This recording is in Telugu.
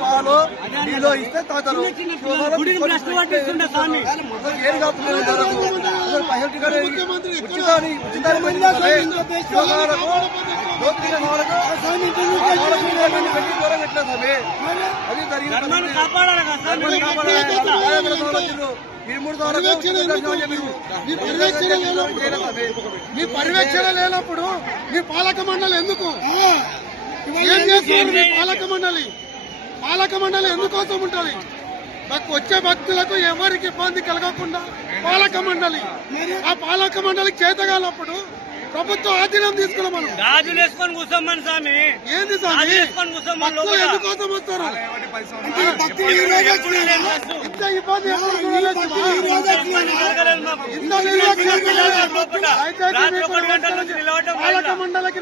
పాలు నీలో ఇస్తే తాగుతారు. అది మీ పర్యవేక్షణ లేనప్పుడు మీ పాలక మండలి ఎందుకు ఏం చేస్తున్నారు? మీ పాలక మండలి ఎందుకోసం ఉంటుంది? వచ్చే భక్తులకు ఎవరికి ఇబ్బంది కలగకుండా పాలక మండలి, ఆ పాలక మండలికి చేతగాలప్పుడు ప్రభుత్వం ఆధీనం తీసుకున్నాం. మనం గాజులు వేసుకొని కూర్చోమని స్వామి. ఏంది స్వామి భక్తులు ఎందుకోసం వస్తారు? ఇంత ఇబ్బంది పాలక మండలికి